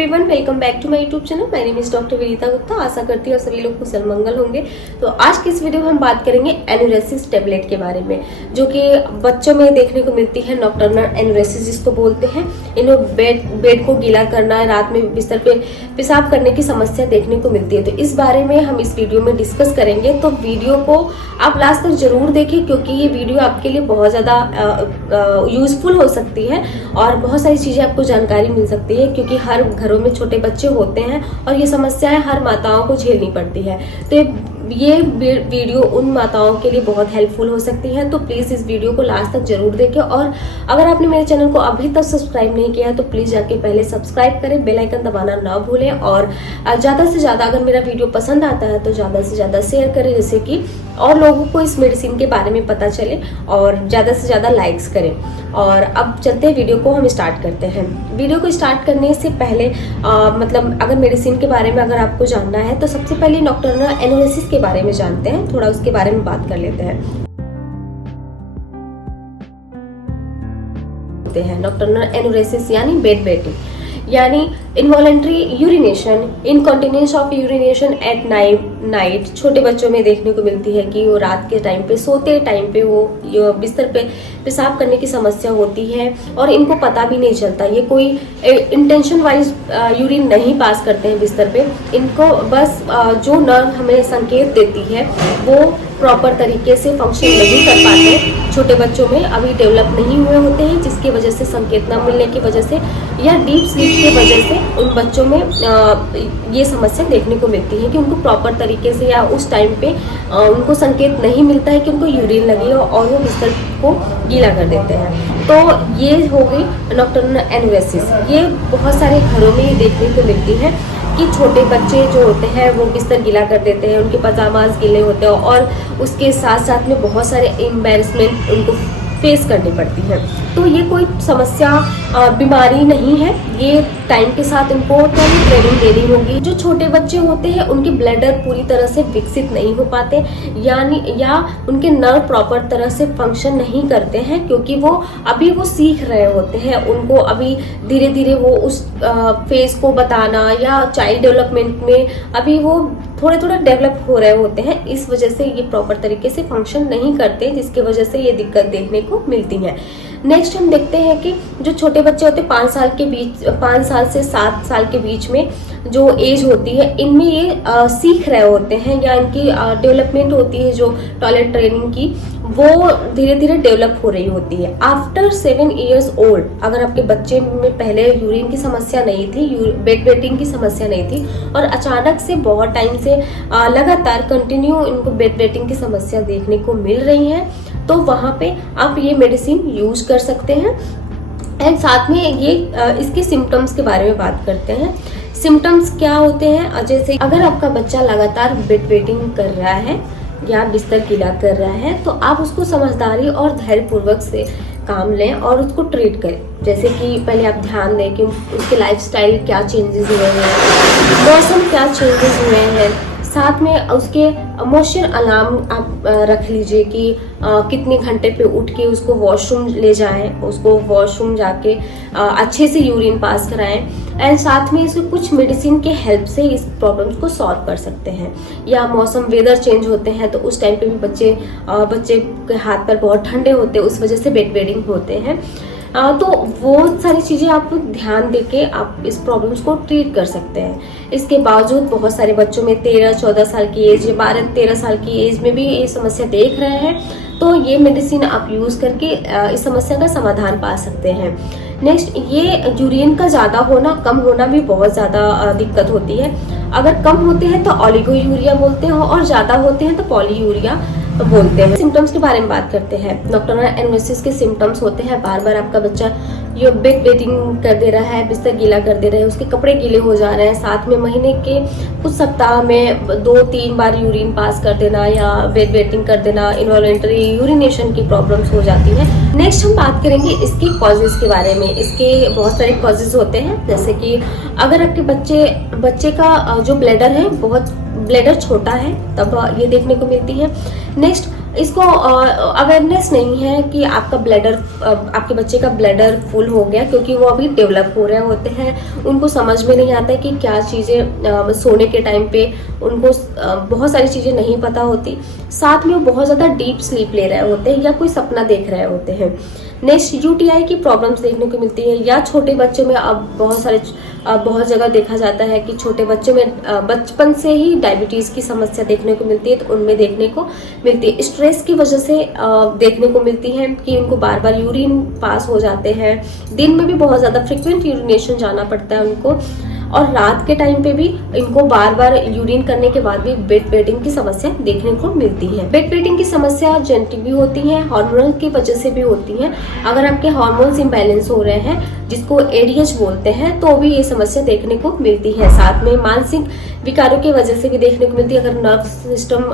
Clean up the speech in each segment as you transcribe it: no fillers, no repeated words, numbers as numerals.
Everyone, welcome back to my YouTube channel. My name is doctor Vinita Gupta. आशा करती हूँ सभी लोग कुशल मंगल होंगे। तो आज की इस वीडियो में हम बात करेंगे एनुरेसिस टेबलेट के बारे में, जो कि बच्चों में देखने को मिलती है। नॉक्टर्नल एनुरेसिस जिसको बोलते हैं। इन्हें बेड को गीला करना, रात में बिस्तर पे पेशाब करने की समस्या देखने को मिलती है। तो इस बारे में हम इस वीडियो में डिस्कस करेंगे। तो वीडियो को आप लास्ट तक जरूर देखें, क्योंकि ये वीडियो आपके लिए बहुत ज़्यादा यूजफुल हो सकती है और बहुत सारी चीज़ें आपको जानकारी मिल सकती है, क्योंकि हर घरों में छोटे बच्चे होते हैं और ये समस्याएं हर माताओं को झेलनी पड़ती है। तो ये वीडियो उन माताओं के लिए बहुत हेल्पफुल हो सकती है। तो प्लीज़ इस वीडियो को लास्ट तक जरूर देखें। और अगर आपने मेरे चैनल को अभी तक सब्सक्राइब नहीं किया है तो प्लीज़ जाके पहले सब्सक्राइब करें, बेल आइकन दबाना ना भूलें। और ज़्यादा से ज़्यादा अगर मेरा वीडियो पसंद आता है तो ज़्यादा से ज़्यादा शेयर करें, जैसे कि और लोगों को इस मेडिसिन के बारे में पता चले, और ज़्यादा से ज़्यादा लाइक्स करें। और अब चलते हैं, वीडियो को हम स्टार्ट करते हैं। वीडियो को स्टार्ट करने से पहले मतलब अगर मेडिसिन के बारे में अगर आपको जानना है तो सबसे पहले नॉक्टर्नल एनुरेसिस के बारे में जानते हैं। थोड़ा उसके बारे में बात कर लेते हैं। नॉक्टर्नल एनुरेसिस यानी बेड वेटिंग, यानी involuntary urination, incontinence of urination at night. छोटे बच्चों में देखने को मिलती है कि वो रात के टाइम पे, सोते टाइम पे वो बिस्तर पे पेशाब करने की समस्या होती है और इनको पता भी नहीं चलता। ये कोई इंटेंशन वाइज यूरिन नहीं पास करते हैं बिस्तर पे। इनको बस जो नर्व हमें संकेत देती है वो प्रॉपर तरीके से फंक्शन नहीं कर पाते। छोटे बच्चों में अभी डेवलप नहीं हुए होते हैं, जिसकी वजह से संकेत न मिलने की वजह से या डीप स्लीप की वजह से उन बच्चों में ये समस्या देखने को मिलती है कि उनको प्रॉपर तरीके से या उस टाइम पे उनको संकेत नहीं मिलता है कि उनको यूरिन लगी हो और वो बिस्तर को गीला कर देते हैं। तो ये हो गई नॉक्टर्नल एनुरेसिस। ये बहुत सारे घरों में देखने को मिलती है कि छोटे बच्चे जो होते हैं वो बिस्तर गीला कर देते हैं, उनके पजामाज गीले होते हैं और उसके साथ साथ में बहुत सारे एम्बैरेसमेंट उनको फेस करनी पड़ती है। तो ये कोई समस्या बीमारी नहीं है, ये टाइम के साथ इनको थोड़ी ट्रेनिंग देनी होगी। जो छोटे बच्चे होते हैं उनके ब्लैडर पूरी तरह से विकसित नहीं हो पाते, यानी या उनके नर्व प्रॉपर तरह से फंक्शन नहीं करते हैं, क्योंकि वो अभी वो सीख रहे होते हैं। उनको अभी धीरे धीरे वो उस फेज को बताना, या चाइल्ड डेवलपमेंट में अभी वो थोड़े डेवलप हो रहे होते हैं। इस वजह से ये प्रॉपर तरीके से फंक्शन नहीं करते, जिसकी वजह से ये दिक्कत देखने को मिलती है। नेक्स्ट हम देखते हैं कि जो छोटे बच्चे होते हैं 5 साल से 7 साल के बीच में जो एज होती है, इनमें ये सीख रहे होते हैं, या इनकी डेवलपमेंट होती है जो टॉयलेट ट्रेनिंग की, वो धीरे धीरे डेवलप हो रही होती है। आफ्टर 7 ईयर्स ओल्ड, अगर आपके बच्चे में पहले यूरिन की समस्या नहीं थी, बेड वेटिंग की समस्या नहीं थी, और अचानक से बहुत टाइम से लगातार कंटिन्यू इनको बेड वेटिंग की समस्या देखने को मिल रही है, तो वहाँ पे आप ये मेडिसिन यूज कर सकते हैं। एंड साथ में ये इसके सिम्टम्स के बारे में बात करते हैं। सिम्टम्स क्या होते हैं? जैसे अगर आपका बच्चा लगातार बेड वेटिंग कर रहा है या बिस्तर गीला कर रहा है, तो आप उसको समझदारी और धैर्यपूर्वक से काम लें और उसको ट्रीट करें। जैसे कि पहले आप ध्यान दें कि उसके लाइफस्टाइल क्या चेंजेस हुए हैं, मौसम क्या चेंजेस हुए हैं, साथ में उसके मोशन अलार्म आप रख लीजिए कि कितने घंटे पे उठ के उसको वॉशरूम ले जाएं, उसको वॉशरूम जाके अच्छे से यूरिन पास कराएं। एंड साथ में इसे कुछ मेडिसिन के हेल्प से इस प्रॉब्लम्स को सॉल्व कर सकते हैं। या मौसम वेदर चेंज होते हैं तो उस टाइम पे भी बच्चे के हाथ पैर बहुत ठंडे होते हैं, उस वजह से बेड वेटिंग होते हैं। तो वो सारी चीज़ें आप ध्यान देके आप इस प्रॉब्लम्स को ट्रीट कर सकते हैं। इसके बावजूद बहुत सारे बच्चों में 13-14 साल की एज, 12-13 साल की एज में भी ये समस्या देख रहे हैं, तो ये मेडिसिन आप यूज़ करके इस समस्या का समाधान पा सकते हैं। नेक्स्ट, ये यूरिन का ज़्यादा होना कम होना भी बहुत ज़्यादा दिक्कत होती है। अगर कम होते हैं तो ओलिगोयूरिया बोलते हैं, और ज़्यादा होते हैं तो पॉलीयूरिया बोलते हैं। सिम्टम्स के बारे में बात करते हैं। नॉक्टर्नल एनुरेसिस के सिम्टम्स होते हैं बार बार आपका बच्चा ये बेड वेटिंग कर दे रहा है, बिस्तर गीला कर दे रहे हैं, उसके कपड़े गीले हो जा रहे हैं, साथ में महीने के कुछ सप्ताह में 2-3 बार यूरिन पास कर देना या बेड वेटिंग कर देना, इनवॉलेंटरी यूरिनेशन की प्रॉब्लम्स हो जाती है। नेक्स्ट हम बात करेंगे इसके कॉजेज के बारे में। इसके बहुत सारे कॉजेज होते हैं, जैसे कि अगर आपके बच्चे का जो ब्लैडर है बहुत ब्लैडर छोटा है तब ये देखने को मिलती है। नेक्स्ट, इसको अवेयरनेस नहीं है कि आपका ब्लैडर, आपके बच्चे का ब्लैडर फुल हो गया, क्योंकि वो अभी डेवलप हो रहे होते हैं। उनको समझ में नहीं आता है कि क्या चीज़ें, सोने के टाइम पे उनको बहुत सारी चीज़ें नहीं पता होती। साथ में वो बहुत ज़्यादा डीप स्लीप ले रहे होते हैं या कोई सपना देख रहे होते हैं। नेक्स्ट, यूटीआई की प्रॉब्लम्स देखने को मिलती है, या छोटे बच्चों में अब बहुत जगह देखा जाता है कि छोटे बच्चों में बचपन से ही डायबिटीज़ की समस्या देखने को मिलती है, तो उनमें देखने को मिलती है। स्ट्रेस की वजह से देखने को मिलती है कि उनको बार बार यूरिन पास हो जाते हैं। दिन में भी बहुत ज़्यादा फ्रिक्वेंट यूरिनेशन जाना पड़ता है उनको, और रात के टाइम पे भी इनको बार बार यूरिन करने के बाद भी बेड वेटिंग की समस्या देखने को मिलती है। बेड वेटिंग की समस्या जेनेटिक भी होती है, हार्मोनल की वजह से भी होती है। अगर आपके हार्मोन्स इम्बैलेंस हो रहे हैं, जिसको एडीएच बोलते हैं, तो भी ये समस्या देखने को मिलती है। साथ में मानसिक विकारों की वजह से भी देखने को मिलती है। अगर नर्व सिस्टम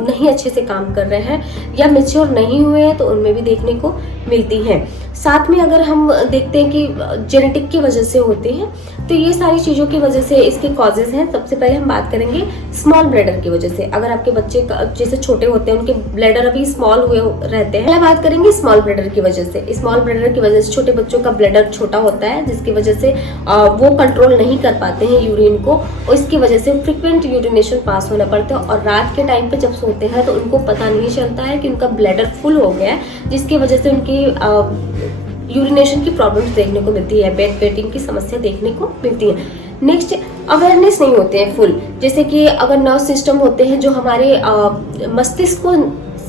नहीं अच्छे से काम कर रहे हैं या मेच्योर नहीं हुए हैं, तो उनमें भी देखने को मिलती है। साथ में अगर हम देखते हैं कि जेनेटिक की वजह से होते हैं, तो ये सारी चीज़ों की वजह से इसके कॉजेज हैं। सबसे पहले हम बात करेंगे स्मॉल ब्लैडर की वजह से। अगर आपके बच्चे जैसे छोटे होते हैं, उनके ब्लैडर अभी स्मॉल हुए रहते हैं। पहले बात करेंगे स्मॉल ब्लैडर की वजह से। स्मॉल ब्लैडर की वजह से छोटे बच्चों का ब्लैडर छोटा होता है, जिसकी वजह से वो कंट्रोल नहीं कर पाते हैं यूरिन को, और इसकी वजह से फ्रिक्वेंट यूरिनेशन पास होना पड़ता है। और रात के टाइम पे जब सोते हैं तो उनको पता नहीं चलता है कि उनका ब्लैडर फुल हो गया है, जिसकी वजह से उनकी यूरिनेशन की प्रॉब्लम्स देखने को मिलती है, बेड वेटिंग की समस्या देखने को मिलती है। नेक्स्ट, अवेयरनेस नहीं होते हैं फुल। जैसे कि अगर नर्व सिस्टम होते हैं जो हमारे मस्तिष्क को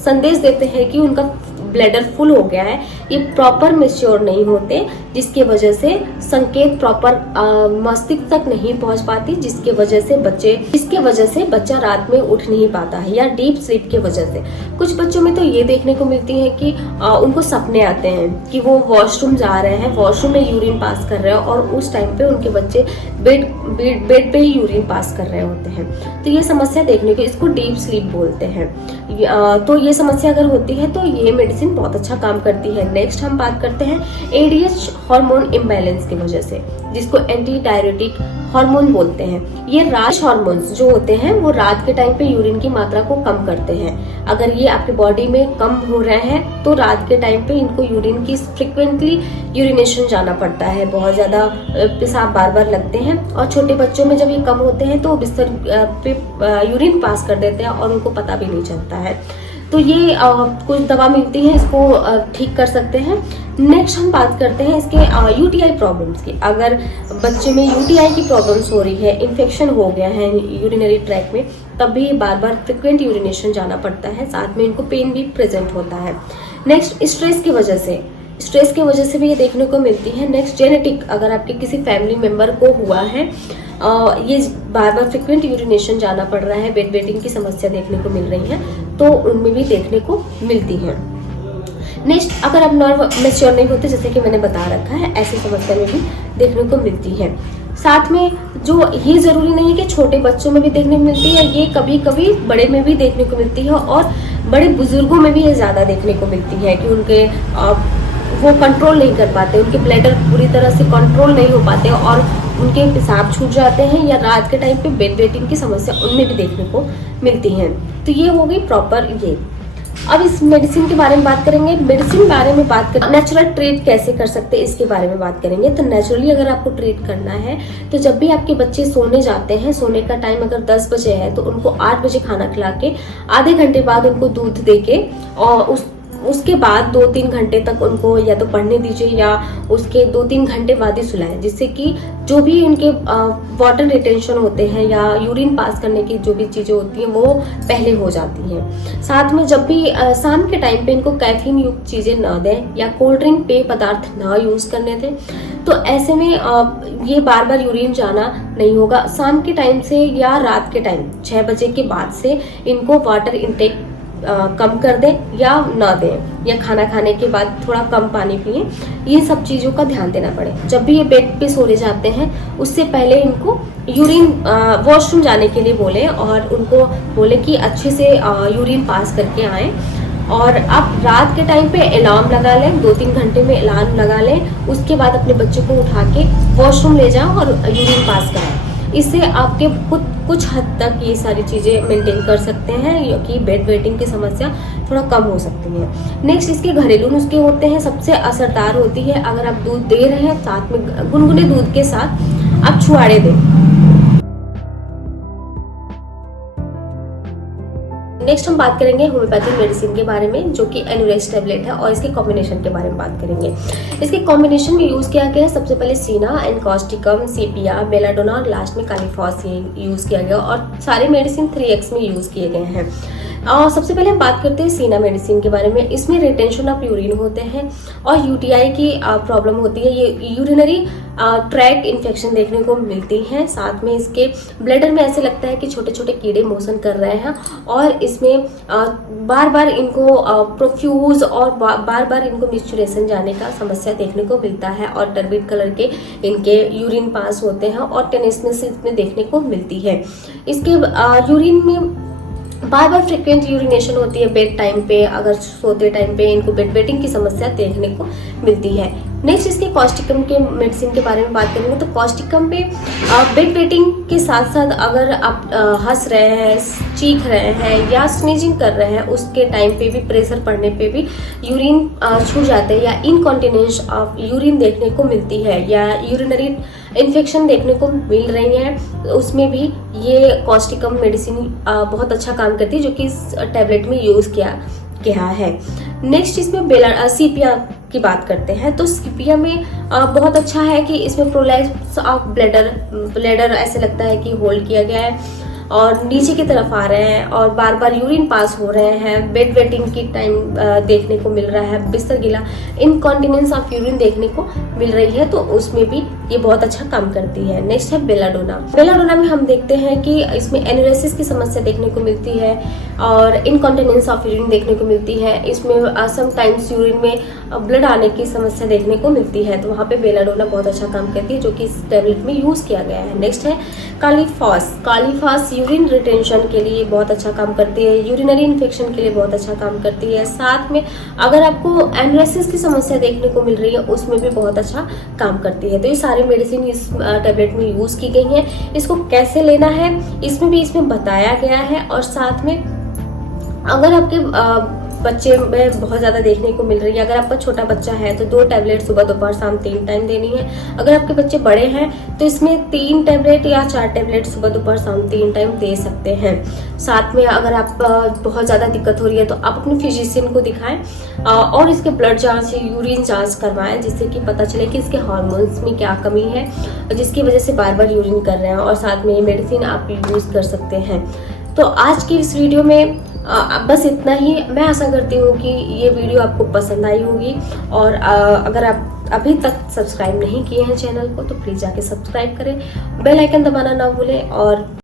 संदेश देते हैं कि उनका ब्लैडर फुल हो गया है, ये प्रॉपर मेच्योर नहीं होते, जिसकी वजह से संकेत प्रॉपर मस्तिष्क तक नहीं पहुंच पाती, जिसके वजह से बच्चा रात में उठ नहीं पाता है, या डीप स्लीप की वजह से। कुछ बच्चों में तो ये देखने को मिलती है कि उनको सपने आते हैं कि वो वॉशरूम जा रहे हैं, वॉशरूम में यूरिन पास कर रहे हैं, और उस टाइम पे उनके बच्चे बेड पे ही यूरिन पास कर रहे होते हैं। तो ये समस्या देखने को, इसको डीप स्लीप बोलते हैं। तो ये समस्या अगर होती है तो ये मेडिसिन बहुत अच्छा काम करती है। नेक्स्ट हम बात करते हैं एडीएच हार्मोन इम्बैलेंस की वजह से, जिसको एंटी डायरेटिक हार्मोन बोलते हैं। ये रात हार्मोन्स जो होते हैं वो रात के टाइम पे यूरिन की मात्रा को कम करते हैं। अगर ये आपकी बॉडी में कम हो रहे हैं तो रात के टाइम पे इनको यूरिन की फ्रिक्वेंटली यूरिनेशन जाना पड़ता है, बहुत ज्यादा पेशाब बार बार लगते हैं। और छोटे बच्चों में जब ये कम होते हैं तो बिस्तर पे यूरिन पास कर देते हैं और उनको पता भी नहीं चलता है। तो ये कुछ दवा मिलती है, इसको ठीक कर सकते हैं। नेक्स्ट हम बात करते हैं इसके यूटीआई प्रॉब्लम्स की। अगर बच्चे में यूटीआई की प्रॉब्लम्स हो रही है, इन्फेक्शन हो गया है यूरिनरी ट्रैक में, तब भी बार बार फ्रिक्वेंट यूरिनेशन जाना पड़ता है, साथ में इनको पेन भी प्रेजेंट होता है। नेक्स्ट, स्ट्रेस की वजह से भी ये देखने को मिलती है। नेक्स्ट, जेनेटिक, अगर आपके किसी फैमिली मेंबर को हुआ है, ये बार बार फ्रिक्वेंट यूरिनेशन जाना पड़ रहा है, बेड वेटिंग की समस्या देखने को मिल रही है, तो उनमें भी देखने को मिलती है। नेक्स्ट, अगर आप नर्व मैच्योर नहीं होते, जैसे कि मैंने बता रखा है, ऐसी समस्या में भी देखने को मिलती है। साथ में जो ये जरूरी नहीं है कि छोटे बच्चों में भी देखने को मिलती है, ये कभी कभी बड़े में भी देखने को मिलती है, और बड़े बुजुर्गों में भी ये ज्यादा देखने को मिलती है कि उनके वो कंट्रोल नहीं कर पाते, उनके ब्लैडर पूरी तरह से कंट्रोल नहीं हो पाते और उनके पेशाब छूट जाते हैं, या रात के टाइम पे बेड वेटिंग की समस्या उनमें भी देखने को मिलती है। तो ये हो गई प्रॉपर ये। अब इस मेडिसिन के बारे में बात करेंगे। मेडिसिन बारे में बात करें, नेचुरल ट्रीट कैसे कर सकते हैं इसके बारे में बात करेंगे। तो नेचुरली अगर आपको ट्रीट करना है, तो जब भी आपके बच्चे सोने जाते हैं, सोने का टाइम अगर 10 बजे है, तो उनको 8 बजे खाना खिला के आधे घंटे बाद उनको दूध दे के, और उसके बाद 2-3 घंटे तक उनको या तो पढ़ने दीजिए, या उसके 2-3 घंटे बाद ही सुलाएं, जिससे कि जो भी उनके वाटर रिटेंशन होते हैं या यूरिन पास करने की जो भी चीज़ें होती हैं वो पहले हो जाती हैं। साथ में जब भी शाम के टाइम पे इनको कैफीन युक्त चीज़ें ना दें, या कोल्ड ड्रिंक पेय पदार्थ ना यूज़ करने दें। तो ऐसे में ये बार बार यूरिन जाना नहीं होगा। शाम के टाइम से या रात के टाइम 6 बजे के बाद से इनको वाटर इनटेक कम कर दें या ना दें, या खाना खाने के बाद थोड़ा कम पानी पिए। ये सब चीज़ों का ध्यान देना पड़े। जब भी ये बेड पे सोने जाते हैं, उससे पहले इनको यूरिन वॉशरूम जाने के लिए बोलें, और उनको बोले कि अच्छे से यूरिन पास करके आएँ। और आप रात के टाइम पे अलार्म लगा लें, 2-3 घंटे में अलार्म लगा लें, उसके बाद अपने बच्चे को उठा के वॉशरूम ले जाओ और यूरिन पास कराएं। इससे आपके खुद कुछ हद तक ये सारी चीज़ें मेंटेन कर सकते हैं कि बेड वेटिंग की समस्या थोड़ा कम हो सकती है। नेक्स्ट इसके घरेलू नुस्खे होते हैं, सबसे असरदार होती है अगर आप दूध दे रहे हैं साथ में गुनगुने दूध के साथ आप छुआड़े दें। नेक्स्ट हम बात करेंगे होम्योपैथिक मेडिसिन के बारे में, जो कि एनुरेक्स टैबलेट है, और इसके कॉम्बिनेशन के बारे में बात करेंगे। इसके कॉम्बिनेशन में यूज किया गया है सबसे पहले सीना, एनकॉस्टिकम, सीपिया, बेलाडोना और लास्ट में कालीफॉस यूज किया गया, और सारे मेडिसिन 3x में यूज किए गए हैं। और सबसे पहले हम बात करते हैं सीना मेडिसिन के बारे में। इसमें रिटेंशन ऑफ यूरिन होते हैं और यूटीआई की प्रॉब्लम होती है, ये यूरिनरी ट्रैक इन्फेक्शन देखने को मिलती है। साथ में इसके ब्लैडर में ऐसे लगता है कि छोटे छोटे कीड़े मोशन कर रहे हैं, और इसमें बार बार इनको प्रोफ्यूज और बार बार इनको मिस्चुरेशन जाने का समस्या देखने को मिलता है, और टर्बिड कलर के इनके यूरिन पास होते हैं और टेनिसनेस इसमें देखने को मिलती है। इसके यूरिन में बार बार फ्रिक्वेंट यूरिनेशन होती है बेड टाइम पे, अगर सोते टाइम पे इनको बेड वेटिंग की समस्या देखने को मिलती है। नेक्स्ट इसके कॉस्टिकम के मेडिसिन के बारे में बात करेंगे तो कॉस्टिकम पे बेड वेटिंग के साथ साथ अगर आप हंस रहे हैं, चीख रहे हैं या स्नीजिंग कर रहे हैं, उसके टाइम पे भी प्रेशर पड़ने पे भी यूरिन छूट जाते हैं या इनकॉन्टिनेंस ऑफ यूरिन देखने को मिलती है या यूरिनरी इन्फेक्शन देखने को मिल रही है, उसमें भी ये कॉस्टिकम मेडिसिन बहुत अच्छा काम करती है, जो कि इस टैबलेट में यूज किया गया है। नेक्स्ट इसमें सीपिया की बात करते हैं तो सीपिया में बहुत अच्छा है कि इसमें प्रोलैप्स ऑफ ब्लैडर ऐसे लगता है कि होल्ड किया गया है और नीचे की तरफ आ रहे हैं और बार बार यूरिन पास हो रहे हैं, बेड वेटिंग की टाइम देखने को मिल रहा है, बिस्तर गीला, इनकॉन्टिनेंस ऑफ यूरिन देखने को मिल रही है, तो उसमें भी ये बहुत अच्छा काम करती है। नेक्स्ट है बेलाडोना। बेलाडोना में हम देखते हैं कि इसमें एनुरेसिस की समस्या देखने को मिलती है और इनकॉन्टिनेंस ऑफ यूरिन देखने को मिलती है। इसमें समटाइम्स यूरिन में ब्लड आने की समस्या देखने को मिलती है, तो वहाँ पे बेलाडोना बहुत अच्छा काम करती है, जो कि इस टैबलेट में यूज किया गया है। नेक्स्ट है कालीफॉस यूरिन रिटेंशन के लिए बहुत अच्छा काम करती है, यूरिनरी इन्फेक्शन के लिए बहुत अच्छा काम करती है। साथ में अगर आपको एनुरेसिस की समस्या देखने को मिल रही है उसमें भी बहुत अच्छा काम करती है। तो ये सारी मेडिसिन इस टैबलेट में यूज की गई हैं। इसको कैसे लेना है इसमें बताया गया है, और साथ में अगर आपके बच्चे में बहुत ज़्यादा देखने को मिल रही है, अगर आपका छोटा बच्चा है तो 2 टैबलेट सुबह दोपहर शाम 3 टाइम देनी है। अगर आपके बच्चे बड़े हैं तो इसमें 3 टैबलेट या 4 टैबलेट सुबह दोपहर शाम 3 टाइम दे सकते हैं। साथ में अगर आप बहुत ज़्यादा दिक्कत हो रही है तो आप अपने फिजिशियन को दिखाएं और इसके ब्लड जांच, यूरिन जांच करवाएं, जिससे कि पता चले कि इसके हार्मोन्स में क्या कमी है जिसकी वजह से बार बार यूरिन कर रहे हैं, और साथ में मेडिसिन आप यूज़ कर सकते हैं। तो आज की इस वीडियो में बस इतना ही। मैं आशा करती हूँ कि ये वीडियो आपको पसंद आई होगी, और अगर आप अभी तक सब्सक्राइब नहीं किए हैं चैनल को तो प्लीज़ जाके सब्सक्राइब करें, बेल आइकन दबाना ना भूलें, और